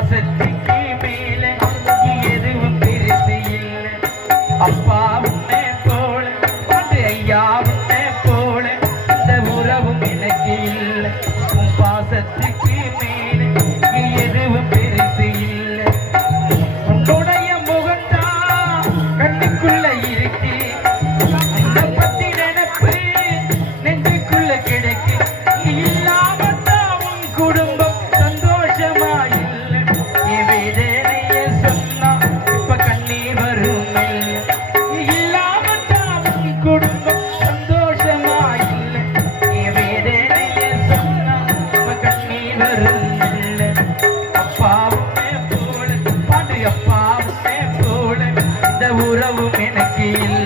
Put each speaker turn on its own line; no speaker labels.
I said. থাকিলে